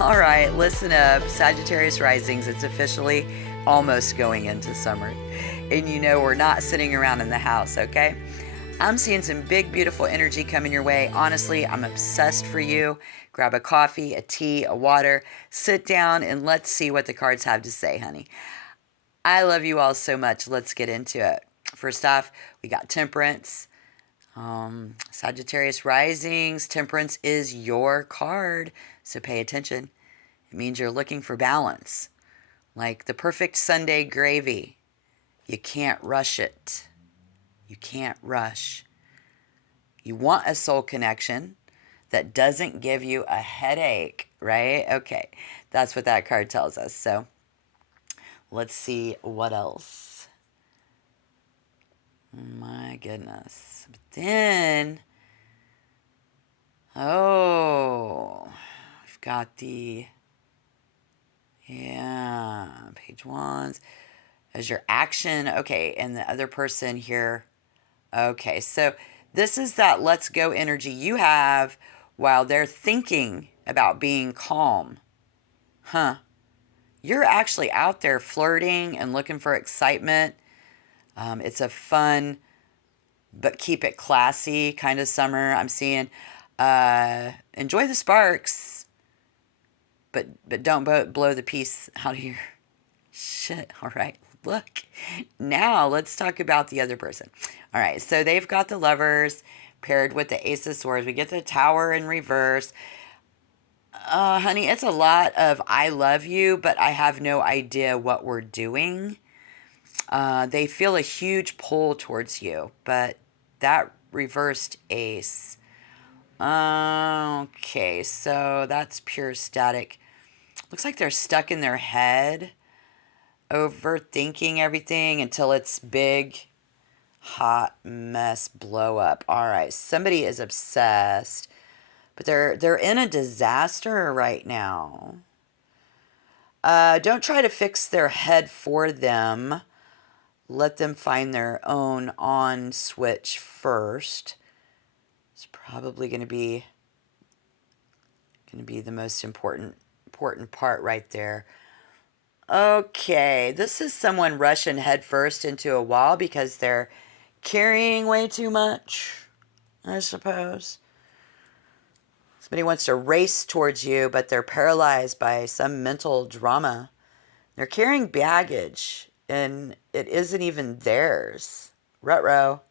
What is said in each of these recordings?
All right, listen up, Sagittarius risings. It's officially almost going into summer. And you know, we're not sitting around in the house, okay? I'm seeing some big, beautiful energy coming your way. Honestly, I'm obsessed for you. Grab a coffee, a tea, a water, sit down, and let's see what the cards have to say, honey. I love you all so much. Let's get into it. First off, we got Temperance. Sagittarius risings. Temperance is your card, so pay attention. It means you're looking for balance, like the perfect Sunday gravy. You can't rush it. You can't rush. You want a soul connection that doesn't give you a headache, right? Okay, that's what that card tells us. So let's see what else. My goodness. But then, we've got page ones as your action. Okay, and the other person here. Okay, so this is that let's go energy you have while they're thinking about being calm. Huh. You're actually out there flirting and looking for excitement. It's a fun, but keep it classy kind of summer. I'm seeing enjoy the sparks, but don't blow the piece out of your shit. All right. Look, now let's talk about the other person. All right, so they've got the Lovers paired with the Ace of Swords. We get the Tower in reverse. Honey, it's a lot of I love you, but I have no idea what we're doing. They feel a huge pull towards you, but that reversed Ace. Okay, so that's pure static. Looks like they're stuck in their head, overthinking everything until it's big, hot mess blow up. All right, somebody is obsessed, but they're in a disaster right now. Don't try to fix their head for them. Let them find their own on switch first. It's probably going to be the most important part right there. Okay, this is someone rushing headfirst into a wall because they're carrying way too much, I suppose. Somebody wants to race towards you, but they're paralyzed by some mental drama. They're carrying baggage, and it isn't even theirs. Ruh-roh.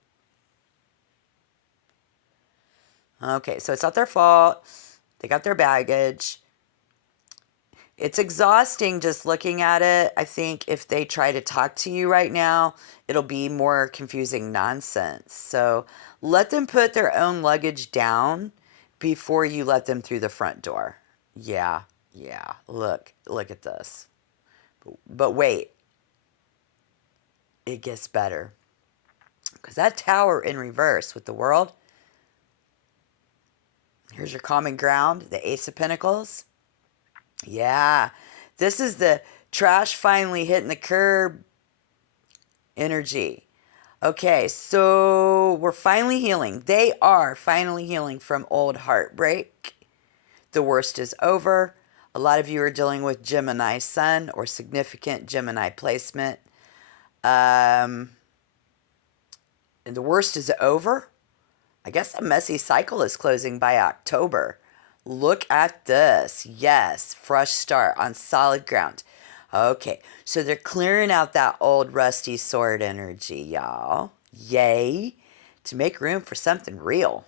Okay, so it's not their fault. They got their baggage. It's exhausting just looking at it. I think if they try to talk to you right now, it'll be more confusing nonsense. So let them put their own luggage down before you let them through the front door. Yeah. Look at this. But wait, it gets better. Because that Tower in reverse with the World, here's your common ground, the Ace of Pentacles. Yeah, this is the trash finally hitting the curb energy. Okay, so we're finally healing. They are finally healing from old heartbreak. The worst is over. A lot of you are dealing with Gemini Sun or significant Gemini placement. And the worst is over. I guess a messy cycle is closing by October. Look at this. Yes, fresh start on solid ground. Okay, so they're clearing out that old rusty sword energy, y'all. Yay, to make room for something real.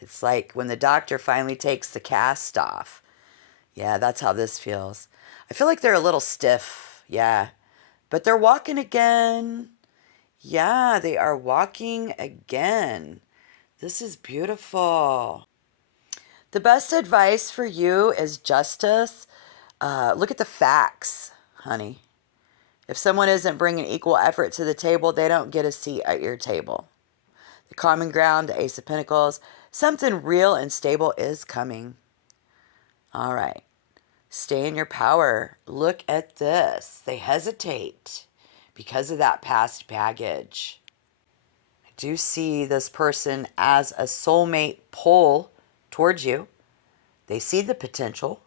It's like when the doctor finally takes the cast off. Yeah, that's how this feels. I feel like they're a little stiff, yeah. But they're walking again. Yeah, they are walking again. This is beautiful. The best advice for you is justice. Look at the facts, honey. If someone isn't bringing equal effort to the table, they don't get a seat at your table. The common ground, the Ace of Pentacles, something real and stable is coming. All right. Stay in your power. Look at this. They hesitate because of that past baggage. I do see this person as a soulmate pull towards you. They see the potential.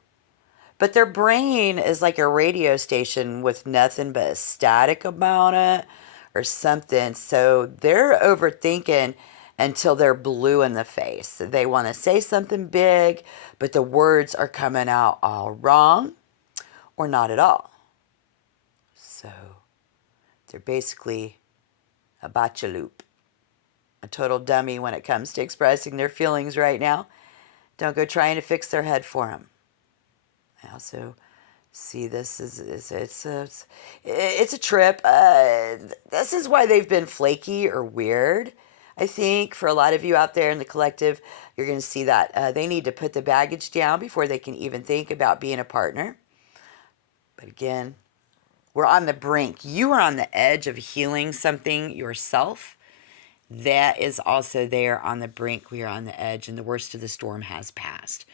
But their brain is like a radio station with nothing but a static about it or something. So they're overthinking until they're blue in the face. They want to say something big, but the words are coming out all wrong or not at all. So they're basically a bachaloop, a total dummy when it comes to expressing their feelings right now. Don't go trying to fix their head for them. I also see this it's a trip. This is why they've been flaky or weird. I think for a lot of you out there in the collective, you're going to see that they need to put the baggage down before they can even think about being a partner. But again, we're on the brink. You are on the edge of healing something yourself. That is also there on the brink. We are on the edge, and the worst of the storm has passed.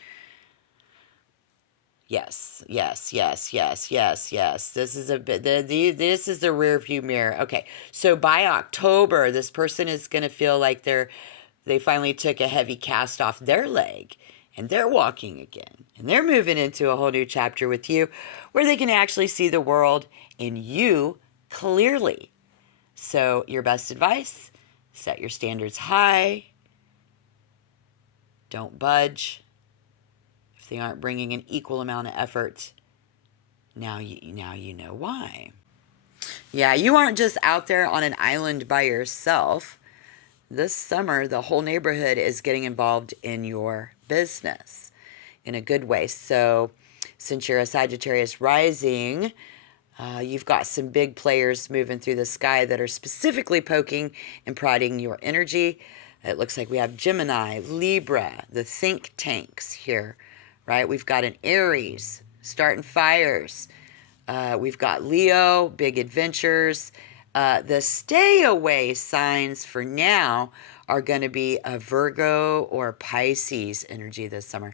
Yes, yes, yes, yes, yes, yes. This is a bit. This is the rear view mirror. Okay, so by October, this person is going to feel like they finally took a heavy cast off their leg, and they're walking again, and they're moving into a whole new chapter with you, where they can actually see the world in you clearly. So your best advice: set your standards high. Don't budge. If they aren't bringing an equal amount of effort, now you know why. Yeah, you aren't just out there on an island by yourself. This summer, the whole neighborhood is getting involved in your business in a good way. So since you're a Sagittarius rising, you've got some big players moving through the sky that are specifically poking and prodding your energy. It looks like we have Gemini, Libra, the think tanks here, right? We've got an Aries, starting fires. We've got Leo, big adventures. The stay away signs for now are going to be a Virgo or Pisces energy this summer.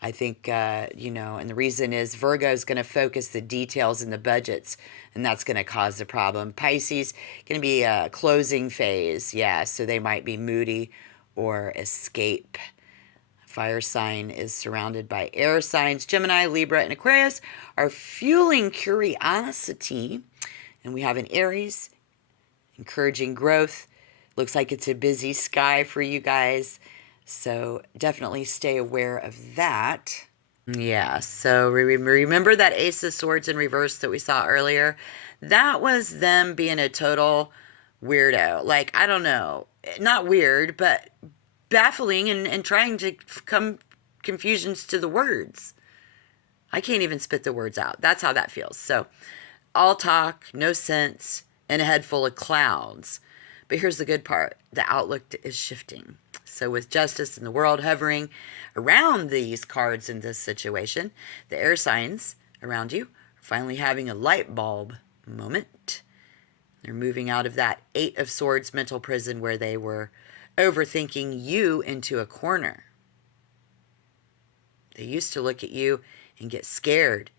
I think, and the reason is Virgo is going to focus the details and the budgets, and that's going to cause the problem. Pisces going to be a closing phase, yeah, so they might be moody or escape. Fire sign is surrounded by air signs. Gemini, Libra, and Aquarius are fueling curiosity. And we have an Aries, encouraging growth. Looks like it's a busy sky for you guys. So definitely stay aware of that. Yeah, so remember that Ace of Swords in reverse that we saw earlier? That was them being a total weirdo. Like, I don't know, not weird, but baffling and trying to come confusions to the words. I can't even spit the words out. That's how that feels. So all talk, no sense, and a head full of clouds. But here's the good part. The outlook is shifting. So with justice in the world hovering around these cards in this situation, the air signs around you are finally having a light bulb moment. They're moving out of that Eight of Swords mental prison where they were overthinking you into a corner. They used to look at you and get scared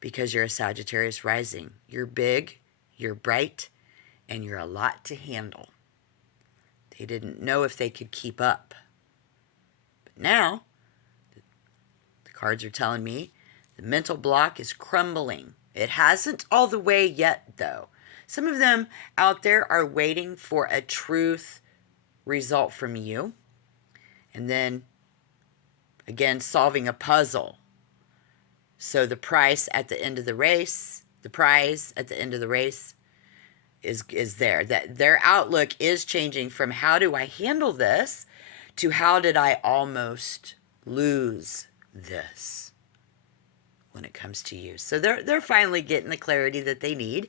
because you're a Sagittarius rising. You're big, you're bright, and you're a lot to handle. They didn't know if they could keep up. But now, the cards are telling me the mental block is crumbling. It hasn't all the way yet, though. Some of them out there are waiting for a truth result from you. And then, again, solving a puzzle. So the prize at the end of the race is there. That their outlook is changing from how do I handle this to how did I almost lose this when it comes to you. So they're finally getting the clarity that they need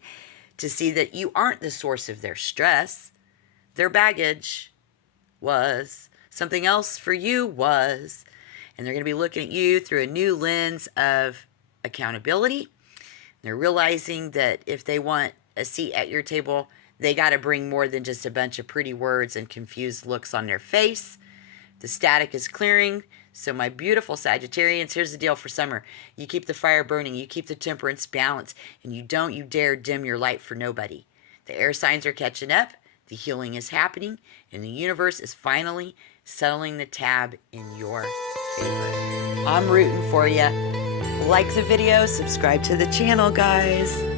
to see that you aren't the source of their stress. Their baggage was. Something else for you was. And they're going to be looking at you through a new lens of accountability. They're realizing that if they want a seat at your table, they got to bring more than just a bunch of pretty words and confused looks on their face. The static is clearing. So my beautiful Sagittarians, here's the deal for summer. You keep the fire burning. You keep the temperance balance. And you dare dim your light for nobody. The air signs are catching up. The healing is happening. And the universe is finally settling the tab in your favor. I'm rooting for you. Like the video, subscribe to the channel, guys.